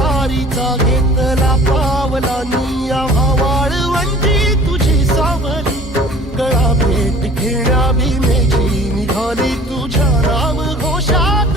वसावारीचा घेतला पावला निया वाळवंटी तुझी सावली. गळा भेट खेळा भीमेची निघाली तुझ्या राम घोषात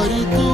जगाचा परी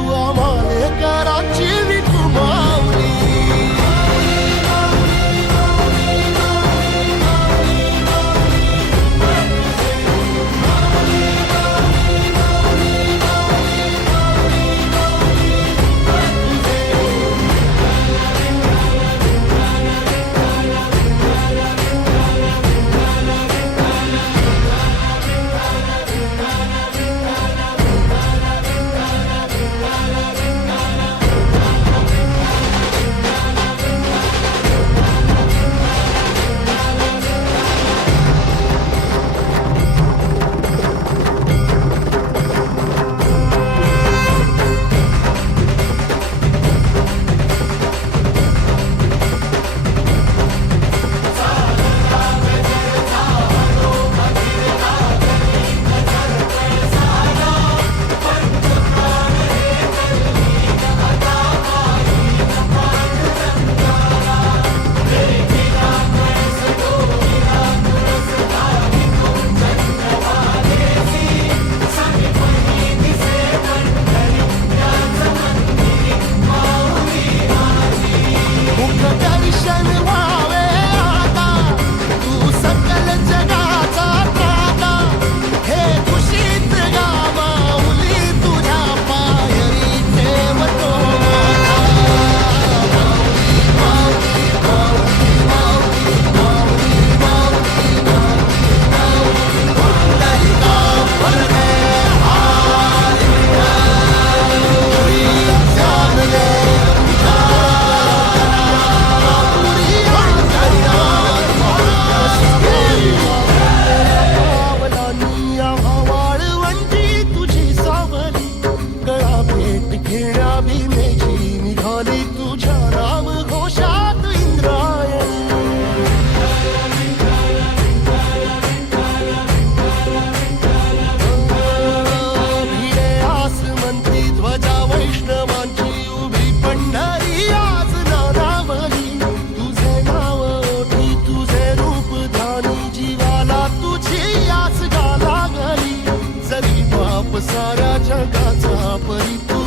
जगाचा परिपूर्ण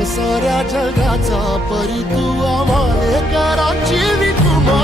बाप साऱ्या जगाचा परी तू आम्हाले कराची विठुमा